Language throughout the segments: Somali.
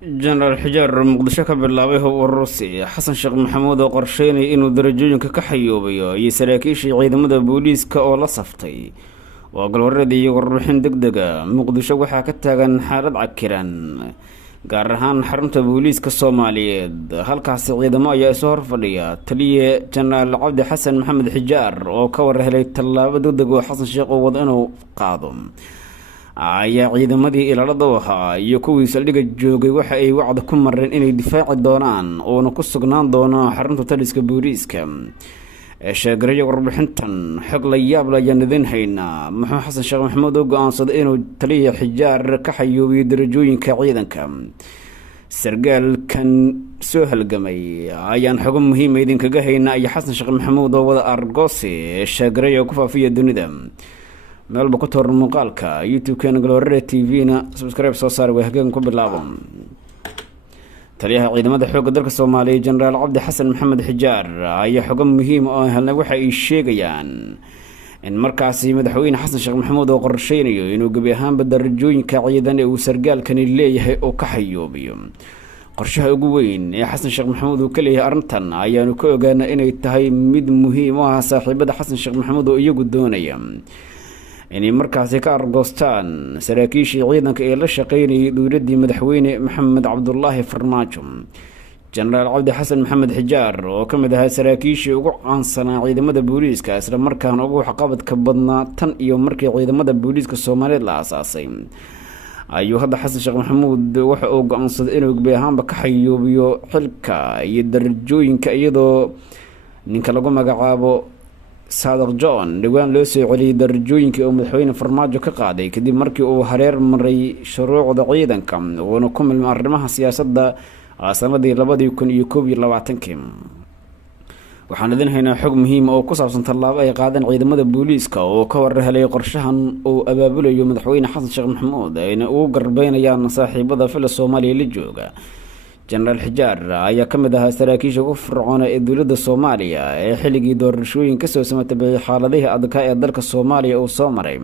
jenaraal xijaar muqdisho ka bilaabay hub urusi xasan sheekh maxamuud oo qorsheynaya inuu darajooyinka ka xayoobayo iyo saraakiishii ciidamada booliiska oo la saftay waa galwareedii iyo warbixin degdega muqdisho waxaa ka taagan xaalad cakiran gaar ahaan xarunta booliiska soomaaliyeed halkaasi ciidamo ayaa isu horfadhiya taliye jenaraal cabdi xasan maxamed xijaar oo ka warhelay tallaabo degdeg oo xasan sheekh uu wado inuu qaado ayaa ciidamadii ilaalada u ahaa iyo kuwii saldhigga joogay waxa ay wacda ku mareen inay difaaci doonaan uuna ku sugnaan doono xarunta taliska booliiska sheegaraya warbixintan xog la yaab la ayaan idin haynaa muxuu xasan sheekh maxamuud oo go-aansaday inuu taliya xijaar ka xayoobiyo darajooyinka ciidanka sargaalkan soo halgamay ayaan xogo muhiima idinkaga haynaa iyo xasan sheekh maxamuud oo wada argoosi sheegaraya oo ku faafiya dunida meelba ku tooran muuqaalka youtube-keena galwareed tv-na subscribe soo saara way hageen ku bilaabo taliyaha ciidamada xoogga dalka soomaaliya jenaraal cabdi xasan maxamed xijaar ayaa xogo muhiima oo helnay waxa ay sheegayaan in markaasi madaxweyne xasan sheekh maxamuud oo qorsheynayo inuu gebi ahaanba darajooyinka ciidan ee uu sargaalkani leeyahay oo ka xayoobiyo qorshaha ugu weyn ee xasan sheekh maxamuud uu ka leeyahay arrintan ayaanu ka ogaana inay tahay mid muhiim u ah saaxiibada xasan sheekh maxamuud oo iyagu doonaya inay markaasi ka argoostaan saraakiishii ciidanka ee la shaqeynayay dowladdii madaxweyne maxamed cabdulaahi farmaajo jenaraal cabdi xasan maxamed xijaar oo ka mid ahaa saraakiishii ugu caansanaa ciidamada booliiska isla markaana ugu waxqabadka badnaa tan iyo markii ciidamada booliiska soomaaliyeed la aasaasay ayuu hadda xasan sheekh maxamuud waxa uu go-aansaday inuu gebi ahaanba ka xayoobiyo xilka iyo darajooyinka iyadoo ninka lagu magacaabo saadaq john dhowaan loo soo celiyay darajooyinkii uu madaxweyne farmaajo ka qaaday kadib markii uu hareer maray shuruucda ciidanka uuna ku milmay arrimaha siyaasadda sanadii 2021 waxaan idin haynaa xog muhiima oo ku saabsan tallaabo ay qaadeen ciidamada booliiska oo ka warhelay qorshahan uu abaabulayo madaxweyne xasan sheekh maxamuud ayna ugu garbeynayaan saaxiibada fila soomaaliya la jooga jenaraal xijaar ayaa ka mid ahaa saraakiisha ugu fircoona ee dowladda soomaaliya ee xilligii doorashooyin kasoo samatabixiyay xaaladihii adkaa ee dalka soomaaliya uu soo maray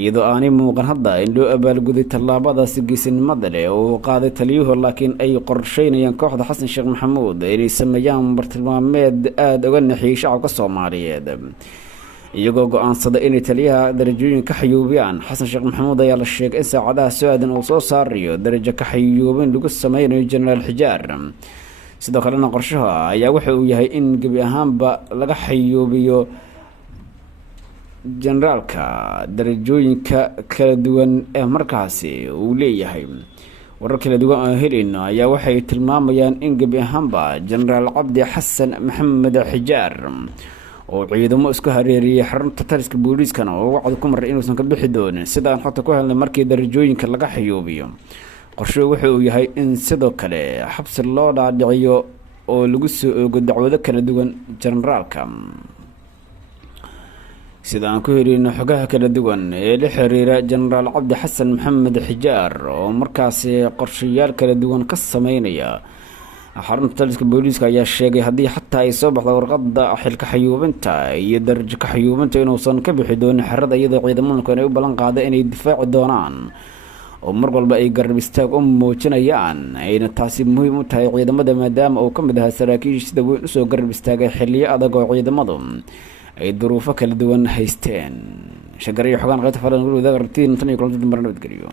iyadoo aanay muuqan hadda in loo abaalguday tallaabadaasi geesinimada leh oo uu qaaday taliyuhu laakiin ay qorsheynayaan kooxda xasan sheekh maxamuud inay sameeyaan bartilmaameed aada uga naxiyey shacabka soomaaliyeed iyagoo go-aansada inay taliyaha darajooyin ka xayuubiyaan xasan sheekh maxamuud ayaa la sheegay in saacadaha soo-aadan uu soo saarayo darajo ka xayuubin lagu sameynayo jenaraal xijaar sidoo kalena qorshaha ayaa waxa uu yahay in gebi ahaanba laga xayuubiyo jenaraalka darajooyinka kala duwan ee markaasi uu leeyahay warar kala duwan oo helayno ayaa waxay tilmaamayaan in gebi ahaanba jenaraal cabdi xasan maxamed xijaar oo ciidamo isku hareeriyay xarunta taliska booliiskana oo wacdi ku maray inuusan ka bixi doonin sidaan xogta ku helnay markii darajooyinka laga xayoobiyo qorshuhu waxa uu yahay in sidoo kale xabsi loo dhaadhiciyo oo lagu soo oogo dacwado kala duwan jenaraalka sidaan ku helino xogaha kala duwan ee la xiriira jenaraal cabdi xasan maxamed xijaar oo markaasi qorshayaal kala duwan ka sameynaya xarunta taliska booliiska ayaa sheegay haddii xataa ay soo baxda warqada xilka xayuubinta iyo darajo ka xayuubinta inuusan ka bixi doonin xerada iyadoo ciidamadku inay u ballan qaada inay difaaci doonaan oo mar walba ay garab istaag u muujinayaan ayna taasi muhiim u tahay ciidamada maadaama uu ka mid ahaa saraakiisha sida weyn usoo garab istaagay xiliyo adag oo ciidamadu ay duruufo kala duwan haysteen shagariyo xogaan qaybta falan guriga garabtiin tan iyo kulanti dambe nabadgeliyo